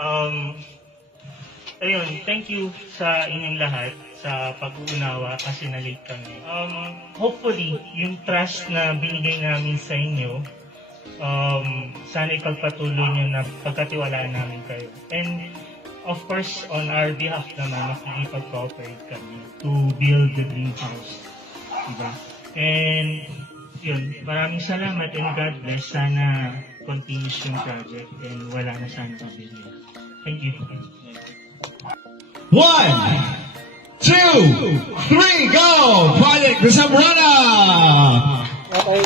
Um, ayun, thank you sa inyong lahat sa pag-uunawa kasi na-late kami. Hopefully, yung trust na binigay namin sa inyo, sana ipagpatuloy nyo na pagkatiwalaan namin kayo. And of course, on our behalf naman, makikipag-cooperate kami to build the dream house. Diba? And yun, maraming salamat and God bless. Sana continuous yung project and wala na sana pabili. Thank you. 1, 2, 3, go! Project Desambrona! Okay.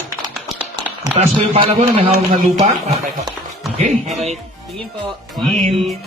Taas ko yung pala mo na may hawak na lupa. Okay po. Okay. Okay. Tingin po. Tingin.